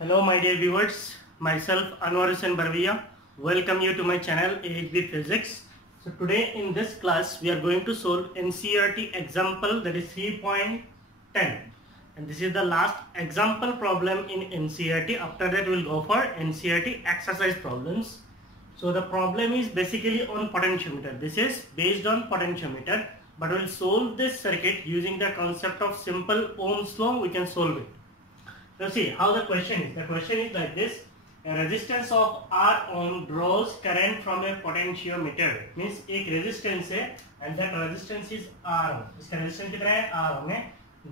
Hello my dear viewers, myself Anwar Hussain Barvia. Welcome you to my channel AHB Physics. So today in this class we are going to solve NCERT example, that is 3.10, and this is the last example problem in NCERT. After that we will go for NCERT exercise problems. So the problem is basically on potentiometer. This is based on potentiometer, but we will solve this circuit using the concept of simple Ohm's law. We can solve it. So see how the question is. The question is like this: a resistance of R ohm draws current from a potentiometer. Means एक resistance है and that resistance is R ohm. इसका resistance कितना है? R ohm है.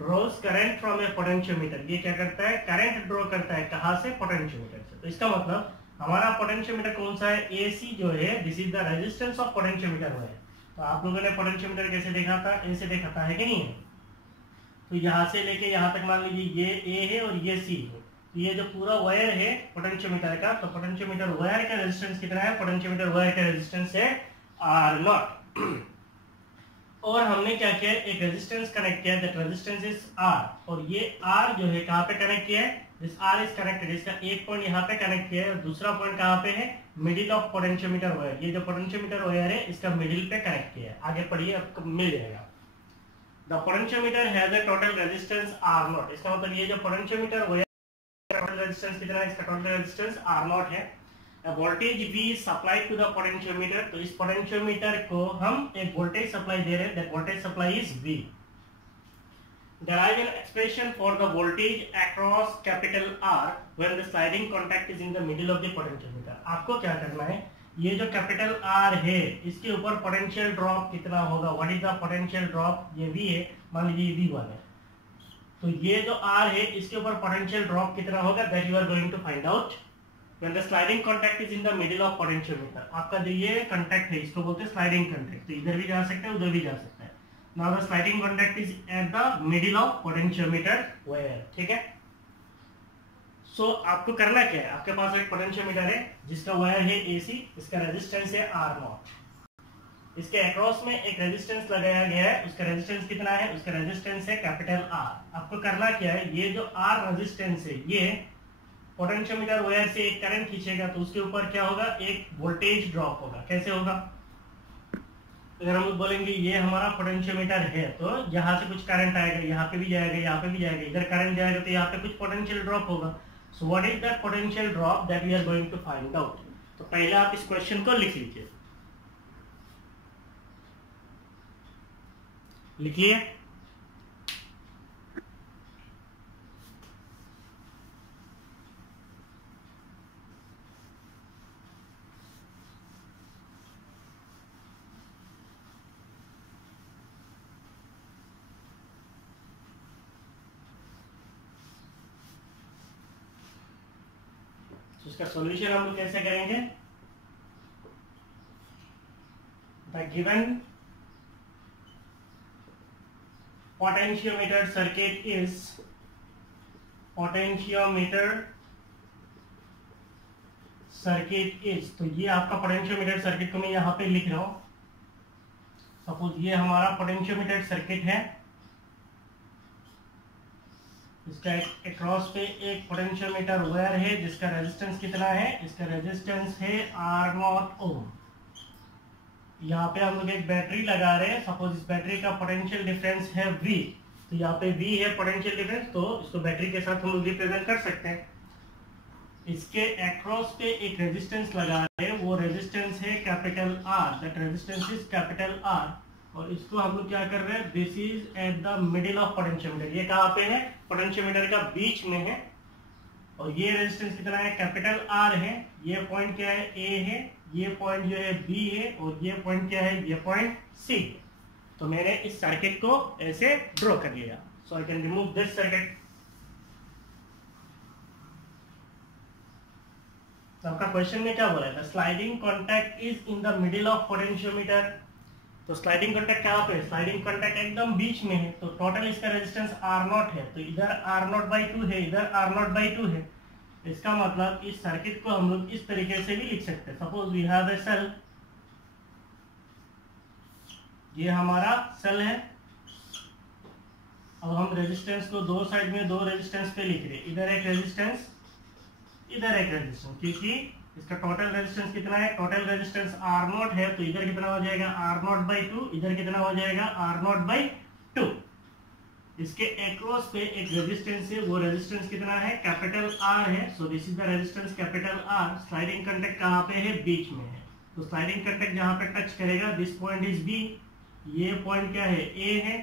Draws current from a potentiometer. ये क्या करता है? Current draw करता है कहाँ से? Potentiometer से. तो इसका मतलब हमारा potentiometer कौन सा है? AC जो है, this is the resistance of potentiometer है. तो आप लोगों ने potentiometer कैसे देखा था? ऐसे देखा था, है कि नहीं है? तो यहाँ से लेके यहाँ तक मान लीजिए ये A है और ये C है. तो ये जो पूरा वायर है पोटेंशियोमीटर का, तो पोटेंशियोमीटर वायर का रेजिस्टेंस कितना है? पोटेंशियोमीटर वायर का रेजिस्टेंस है R0. और हमने क्या किया? एक रेजिस्टेंस कनेक्ट किया, दैट रेजिस्टेंस इज R. और ये R जो है कहाँ पे कनेक्ट किया है? This R is connected. इसका एक पॉइंट यहाँ पे कनेक्ट किया है और दूसरा पॉइंट कहाँ पे है? Middle of potentiometer wire. ये जो पोटेंशियोमीटर वायर है इसका मिडिल पे कनेक्ट किया है. आगे पढ़िए, आपको मिल जाएगा. The potentiometer has a total resistance R0. इसका मतलब ये जो potentiometer वो total resistance कितना है? इसका total resistance R0 है. A voltage V is supplied to the potentiometer. तो इस potentiometer को हम एक voltage supply दे रहे हैं. That voltage supply is V. Derive an expression for the voltage across capital R when the sliding contact is in the middle of the potentiometer. आपको क्या करना है? ये जो कैपिटल R है इसके ऊपर पोटेंशियल ड्रॉप कितना होगा? What is the potential drop? ये V है, मान लीजिए V1 है. तो ये जो R है इसके ऊपर पोटेंशियल ड्रॉप कितना होगा? That you are going to find out when the sliding contact is in the middle of potentiometer. आपका जो ये कांटेक्ट है इसको बोलते हैं स्लाइडिंग कांटेक्ट. तो इधर भी जा सकता है, उधर भी जा सकता है. Now the sliding contact is at the middle of potentiometer wire. ठीक है. सो आपको करना क्या है? आपके पास एक पोटेंशियोमीटर है जिसका वायर है AC, इसका रेजिस्टेंस है R0. इसके अक्रॉस में एक रेजिस्टेंस लगाया गया है, उसका रेजिस्टेंस कितना है? उसका रेजिस्टेंस है कैपिटल R. आपको करना क्या है? ये जो R रेजिस्टेंस है ये पोटेंशियोमीटर वायर से एक करंट खींचेगा तो उसके ऊपर क्या होगा? एक वोल्टेज ड्रॉप होगा. कैसे होगा? अगर हम बोलेंगे ये हमारा पोटेंशियोमीटर है तो यहाँ से कुछ करंट आएगा, यहाँ पे भी जाएगा, यहाँ पे भी जाएगा, इधर करंट जाएगा तो यहाँ पे कुछ पोटेंशियल ड्रॉप होगा. So what is that potential drop that we are going to find out? तो पहले आप इस क्वेश्चन को लिख लीजिए. लिखिए. इसका सॉल्यूशन हम लोग कैसे करेंगे? The given potentiometer circuit is तो ये आपका पोटेंशियोमीटर सर्किट को मैं यहाँ पे लिख रहा हूं. सपोज ये हमारा पोटेंशियोमीटर सर्किट है, इसका अक्रॉस पे एक पोटेंशियोमीटर वायर है जिसका रेजिस्टेंस कितना है? इसका रेजिस्टेंस है R0 ओम. यहाँ पे हम लोग एक बैटरी लगा रहे हैं. सपोज इस बैटरी का पोटेंशियल डिफरेंस है V. तो यहाँ पे V है पोटेंशियल डिफरेंस, तो इसको बैटरी के साथ हम लोग रिप्रेजेंट कर सकते हैं. इसके अक्रॉस पे एक रेजिस्टेंस लगा रहे हैं, वो रेजिस्टेंस है capital R. That resistance is capital R. और इसको हम लोग क्या कर रहे हैं? This is at the middle of potentiometer. ये कहाँ पे है? पोटेंशियोमीटर का बीच में है. और ये रेजिस्टेंस कितना है? कैपिटल R है. ये पॉइंट क्या है? A है. ये पॉइंट जो है B है. और ये पॉइंट क्या है? ये पॉइंट C. तो मैंने इस सर्किट को ऐसे ड्रॉ कर लिया. So I can remove this circuit. तो आपका क्वेश्चन में क्या बोला है? Sliding contact is in the middle of potentiometer. तो स्लाइडिंग कॉन्टैक्ट कहाँ पे? स्लाइडिंग कॉन्टैक्ट एकदम बीच में है. तो टोटल इसका रेजिस्टेंस R0 है. तो इधर R0/2 है, इधर R0/2 है. इसका मतलब इस सर्किट को हम लोग इस तरीके से भी लिख सकते हैं. Suppose we have a cell. ये हमारा सेल है. अब हम रेजिस्टेंस को दो साइड में दो रेजिस्टेंस पे लिख रहे हैं. इधर एक रेजिस्टेंस इधर एक रेजिस्टेंस, क्योंकि इसका टोटल रेजिस्टेंस कितना है, टोटल रेजिस्टेंस आर नॉट है, तो इधर कितना हो जाएगा आर नॉट बाई टू, इधर कितना हो जाएगा आर नॉट बाई टू। इसके अक्रॉस पे एक रेजिस्टेंस है, वो रेजिस्टेंस कितना है, कैपिटल आर है। So this is the resistance capital R. Sliding conduct कहाँ पे है, बीच में है, तो स्लाइडिंग कंडक्ट जहाँ पे टच करेगा दिस पॉइंट इज बी, ये पॉइंट क्या है ए है,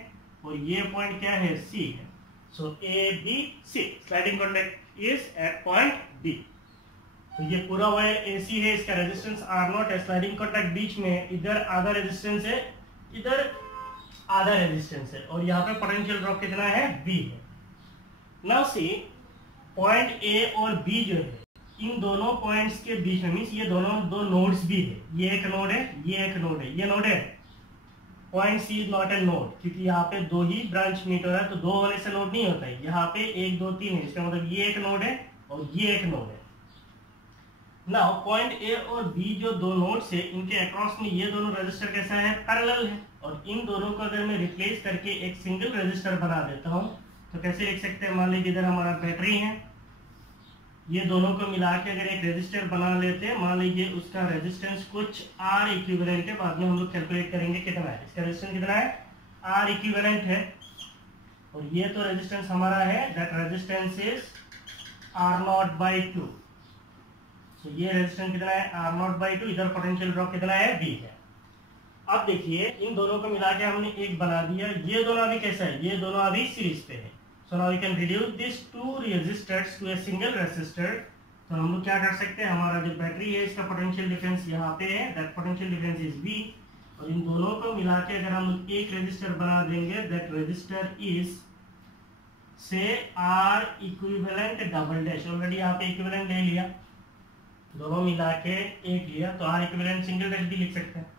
और ये पॉइंट क्या है सी है। So A B C, sliding contact is at point B. तो ये पूरा वायर एसी है, इसका रेजिस्टेंस आर नॉट है, स्लाइडिंग कंडक्ट बीच में है, इधर आधा रेजिस्टेंस है, इधर आधा रेजिस्टेंस है, और यहाँ पे पोटेंशियल ड्रॉप कितना है, बी है। नाउ सी पॉइंट ए और बी जो है, इन दोनों पॉइंट्स के बीच में, मींस ये दोनों दो नोड्स भी है, ये एक नोड है, ये एक नोड है, ये नोड है। Point C is not a node, क्योंकि यहाँ पे दो ही ब्रांच मीट हो रहा है, तो दो होने से नोड नहीं होता है। यहाँ पे 1 2 3 है, इसका मतलब ये एक नोड है और ये एक नोड है। नाउ पॉइंट ए और बी जो दो नोड्स है, इनके अक्रॉस में ये दोनों रेजिस्टर कैसा है, पैरेलल है, और इन दोनों को अगर मैं रिप्लेस करके एक सिंगल रेजिस्टर बना देता हूँ तो कैसे लिख सकते हैं, मान लीजिए इधर हमारा बैटरी है, ये दोनों को मिला के अगर एक रेजिस्टर बना लेते हैं, मान लीजिए उसका रेजिस्टेंस कुछ आर इक्विवेलेंट है, बाद में हम लोग कैलकुलेट करेंगे कितना है, इसका रेजिस्टेंस कितना है, आर इक्विवेलेंट है, और ये तो रेजिस्टेंस हमारा है, that resistance is R naught by two. तो ये रेजिस्टेंस कितना है, आर नॉट बाई टू, इधर पोटेंशियल ड्रॉप कितना है, बी है। अब देखिए इन दोनों को मिला के हमने एक बना दिया, ये दोनों अभी कैसा है, ये दोनों अभी सीरीज पे है। So now we can reduce this two resistors to a single resistor. तो हम लोग क्या कर सकते हैं, हमारा जो बैटरी है इसका पोटेंशियल डिफरेंस यहाँ पे है, that potential difference is B, और इन दोनों को मिला के अगर हम लोग एक रेजिस्टर बना देंगे, that resistor is say R equivalent double dash. Already यहाँ पे इक्विवेलेंट ले लिया, दोनों मिला के एक लिया, तो आर इक्विवेलेंट सिंगल डैश भी लिख सकते हैं।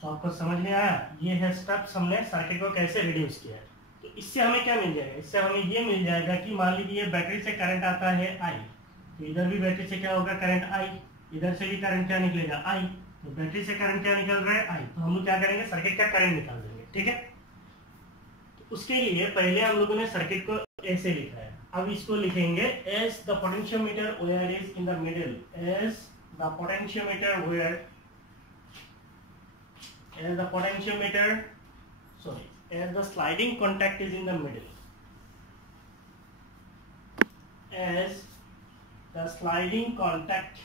तो आपको समझ में आया, ये है स्टेप्स, हमने सर्किट को कैसे रिड्यूस किया है। तो इससे हमें क्या मिल जाएगा, इससे हमें ये मिल जाएगा कि मान लीजिए बैटरी से करंट आता है आई, तो इधर भी बैटरी से क्या होगा, करंट आई, इधर से भी करंट क्या निकलेगा, आई, तो बैटरी से करंट क्या निकल रहा है, आई, तो हम लोग क्या करेंगे, सर्किट का करंट निकाल देंगे, ठीक है। तो उसके लिए पहले हम लोगों ने सर्किट को ऐसे लिखा है, अब इसको लिखेंगे as the potentiometer where is in the middle, as the potentiometer where, as the potentiometer, sorry, as the sliding contact is in the middle, as the sliding contact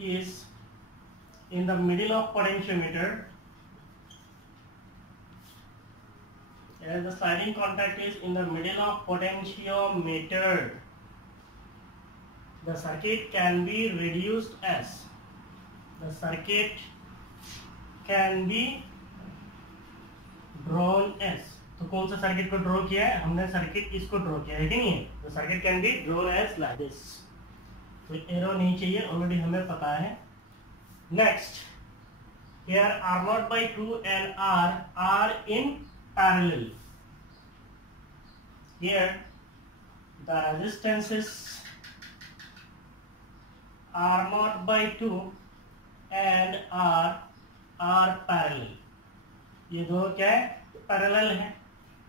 is in the middle of potentiometer, as the sliding contact is in the middle of potentiometer, the circuit can be reduced as, the circuit can be drawn as। तो कौन सा circuit को draw किया है, हमने circuit इसको draw किया है कि नहीं है, तो circuit can be drawn as like this. तो एरो नहीं चाहिए, ऑलरेडी हमें पता है। Next, here R0/2 and R are in parallel. Here the resistances R0/2 and R are parallel. ये दो क्या है, पैरेलल है।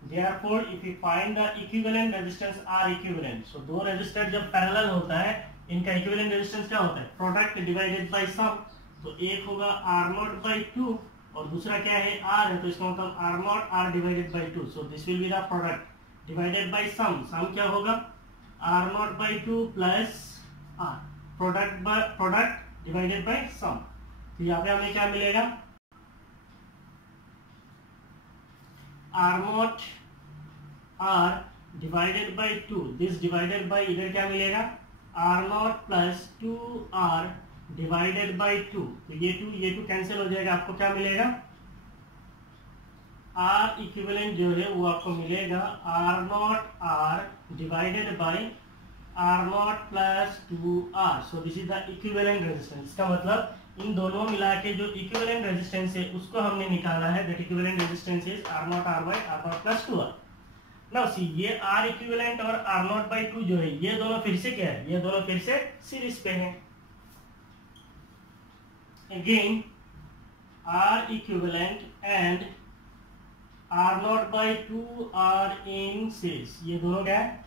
Therefore, if we find the equivalent resistance R equivalent, so दो रेजिस्टर जब पैरेलल होता है, इनका इक्विवेलेंट रेजिस्टेंस क्या होता है, प्रोडक्ट डिवाइडेड बाय सम। तो एक होगा R0/2 और दूसरा क्या है, R है, तो इसका मतलब R0 R divided by 2। So this will be the product divided by sum. Sum क्या होगा, R0/2 plus R, product divided by sum. तो यहाँ पे हमें क्या मिलेगा, R0 R divided by 2, this divided by इधर क्या मिलेगा, R0 plus 2R divided by 2। तो ये 2 कैंसिल हो जाएगा, आपको क्या मिलेगा, R इक्विवेलेंट जो है वो आपको मिलेगा R0 R divided bye R0 plus 2R। So this is the equivalent resistance. इसका मतलब इन दोनों मिला के जो इक्विवेलेंट रेजिस्टेंस है उसको हमने निकाला है, that equivalent resistance is R0 R by R0 plus 2R। Now see, ये R इक्विवेलेंट और R0/2 जो है, ये दोनों फिर से क्या है, ये दोनों फिर से सीरीज पे हैं। Again, R equivalent and R naught by two R in series, ये दोनों क्या है,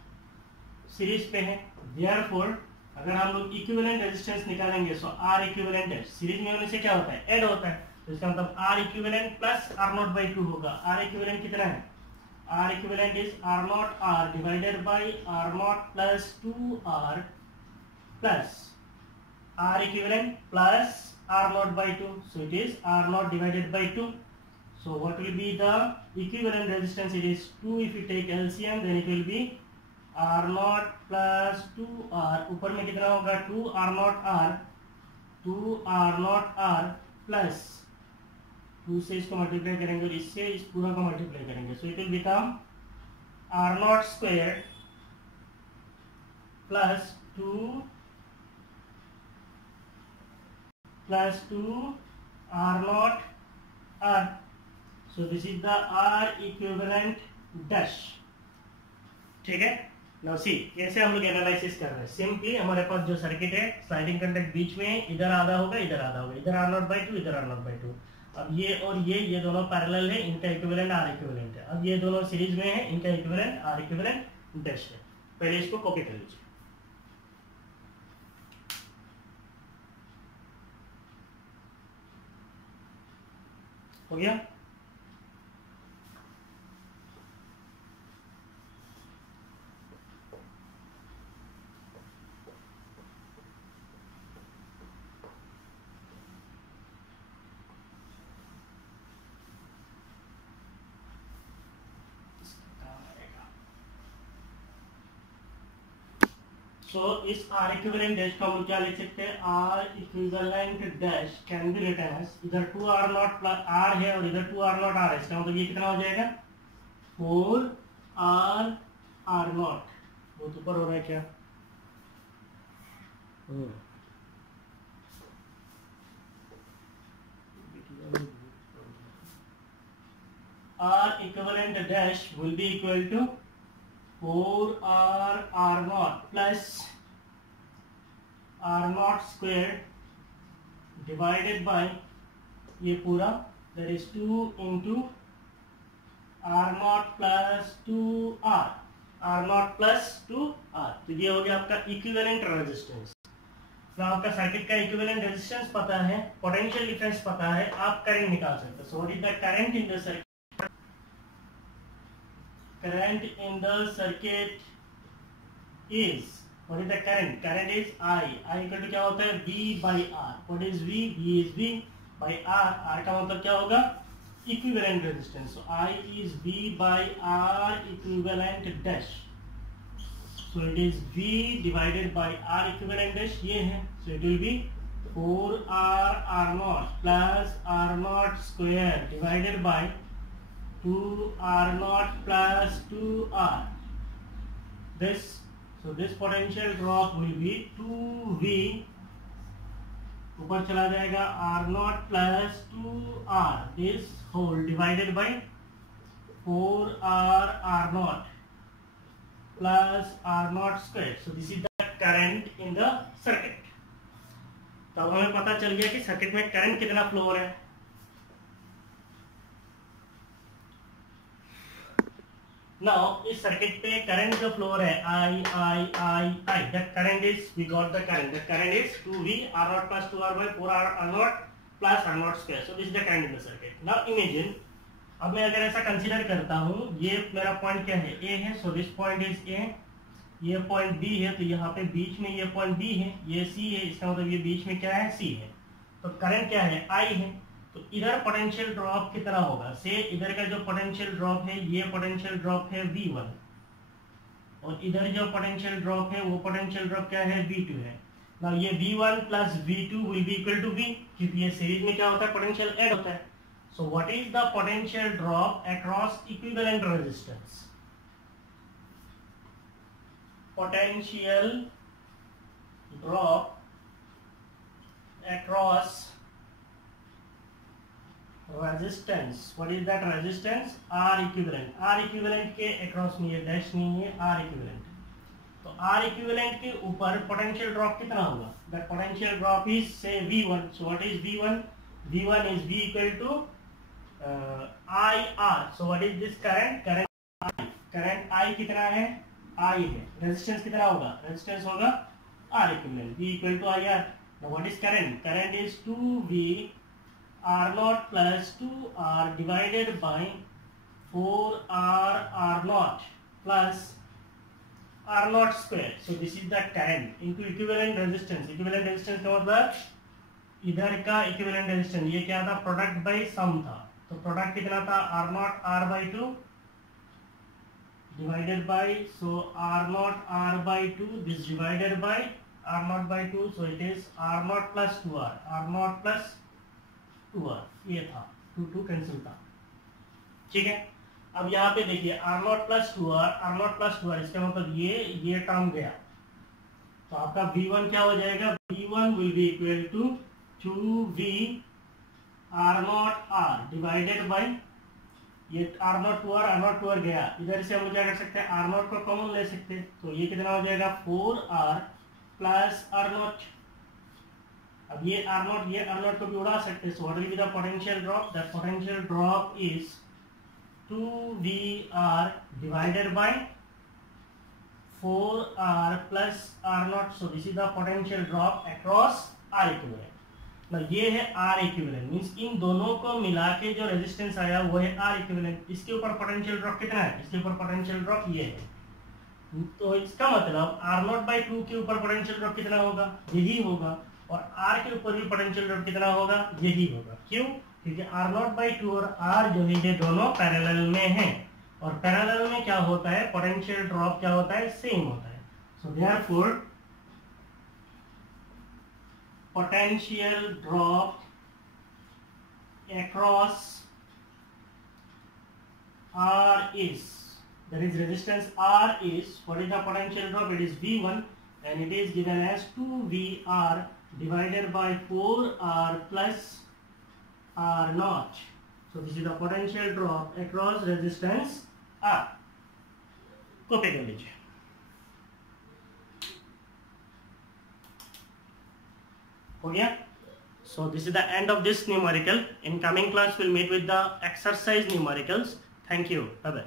सीरीज पे है। देयरफॉर अगर हम लोग इक्विवेलेंट रेजिस्टेंस निकालेंगे सो आर इक्विवेलेंट है, सीरीज में होने से क्या होता है, ऐड होता है, तो इसका मतलब R equivalent plus R naught by two होगा। आर इक्विवेलेंट कितना है, R equivalent is R naught R divided by R naught plus two R plus R equivalent plus r naught by 2, so it is r naught divided by 2. So what will be the equivalent resistance? It is 2. If you take LCM then it will be r naught plus 2r, ऊपर में कितना होगा 2 r naught r, 2 r naught r plus 2 से इसको multiply करेंगे और इससे इस पूरा को मल्टीप्लाई करेंगे, so it will become r naught square plus 2 plus 2 r naught r. So this is the r equivalent dash. ठीक है, now see कैसे हम लोग एनालिसिस कर रहे हैं। सिंपली हमारे पास जो सर्किट है, स्लाइडिंग कंडक्ट बीच में, इधर आधा होगा इधर आधा होगा, इधर r नॉट बाई टू इधर r नॉट बाई टू। अब ये और ये दोनों पैरेलल है, इनका इक्विवेलेंट r इक्विवेलेंट है। अब ये दोनों सीरीज में है, इनका इक्विवेलेंट r इक्विवेलेंट डैश है। पहले इसको कॉपी कर लीजिए, हो गया। सो इस R इक्विवेलेंट डैश को हम क्या लिख सकते हैं, R equivalent dash can be written as, इधर 2r नॉट प्लस r है और इधर 2r नॉट r है, इसका मतलब ये कितना हो जाएगा 4r r नॉट, बहुत ऊपर हो रहा है क्या, R equivalent dash will be equal to 4r r naught plus r naught square divided by ये पूरा, that is 2 into r naught plus 2r, r naught plus 2r। तो ये हो गया आपका इक्विवेलेंट रेजिस्टेंस। तो आपका सर्किट का इक्विवेलेंट रेजिस्टेंस पता है, पोटेंशियल डिफरेंस पता है, आप करंट निकाल सकते हो। So what is the current in the circuit, current in the circuit is, what is the current, current is I equal to क्या होता है V by R। what is V, V is V by R, R का मतलब क्या होगा equivalent resistance, so I is V by R equivalent dash, so it is V divided by R equivalent dash ये है, so it will be 4R R naught plus R naught square divided by 2r naught plus 2r, this, so this potential drop will be 2v, ऊपर चला जाएगा r naught plus 2r, this whole divided by 4r r naught plus r naught square, so this is the current in the circuit। तो अब हमें पता चल गया कि सर्किट में करंट कितना फ्लो हो रहा है। Now इस सर्किट पे करंट जो फ्लो है I, that current is, we got the current, that current is 2V r naught plus 2r by 4r r naught plus r naught square, so this is the current in the circuit। Now imagine, अब मैं अगर ऐसा consider करता हूँ, ये मेरा point क्या है A है, so this point is A, ये पॉइंट B है, तो यहाँ पे बीच में ये पॉइंट B है, ये C है, इसका मतलब ये बीच में क्या है C है, तो करंट क्या है I है। तो इधर पोटेंशियल ड्रॉप कितना होगा, से इधर का जो पोटेंशियल ड्रॉप है, ये पोटेंशियल ड्रॉप है V1 और इधर जो पोटेंशियल ड्रॉप है वो पोटेंशियल ड्रॉप क्या है V2 है। नाउ ये V1 plus V2 will be equal to V, क्योंकि ये सीरीज में क्या होता है पोटेंशियल ऐड होता है। So what is the potential drop across equivalent resistance, potential drop across resistance, what is that resistance, R equivalent. R equivalent के across में ये डैश नहीं है, R इक्विवेलेंट, तो R इक्विवेलेंट के ऊपर पोटेंशियल ड्रॉप कितना होगा, दैट पोटेंशियल ड्रॉप इज से V1, so what is V1, V1 is V equal to IR, So what is this current? Current I कितना है? I है. Resistance कितना होगा? Resistance होगा R equivalent. V equal to IR. Now what is current? Current is 2V R0 plus 2R divided by 4R R0 plus R0 square. So this is the current into equivalent resistance. Equivalent resistance का मतलब इधर का equivalent resistance. ये क्या था? Product by sum था. तो product कितना था? R0 R by 2 divided by, so R0 R by 2, this divided by R0 by 2, so it is R0 plus 2R, R0 plus 2R. ये था 2 कैंसिल था. ठीक है. अब यहाँ पे देखिए R0 plus 2R, R0 plus 2R, इसका मतलब ये टर्म गया, तो आपका V1 क्या हो जाएगा? V1 will be equal to 2V R0 R divided by, ये R0 2R, R0 2R गया, इधर से हम क्या कर सकते हैं? R0 को कॉमन ले सकते हैं, तो ये कितना हो जाएगा? 4R plus R0. अब ये R0 को भी उड़ा सकते हैं. So what will be the potential drop? The potential drop is 2VR divided by 4R plus R0. So this is the potential drop across R equivalent. ना ये है R equivalent, मींस इन दोनों को मिला के जो रेजिस्टेंस आया वो है R equivalent. इसके ऊपर पोटेंशियल ड्रॉप कितना है? इसके ऊपर पोटेंशियल ड्रॉप ये है. तो इसका मतलब R0 by 2 के ऊपर पोटेंशियल ड्रॉप कितना होगा? यही होगा. और R के ऊपर भी पोटेंशियल ड्रॉप कितना होगा? यही होगा. क्यों? क्योंकि R0 by 2 और R जो है ये दोनों पैरेलल में हैं, और पैरेलल में क्या होता है? पोटेंशियल ड्रॉप क्या होता है? सेम होता है. So therefore potential drop across R is, that is resistance R is, what is the potential drop? It is V1 and it is given as 2VR divided by 4R plus R0. So this is the potential drop across resistance R. Copy कर लीजिए. हो गया. So this is the end of this numerical. In coming class we'll meet with the exercise numericals. Thank you. Bye bye.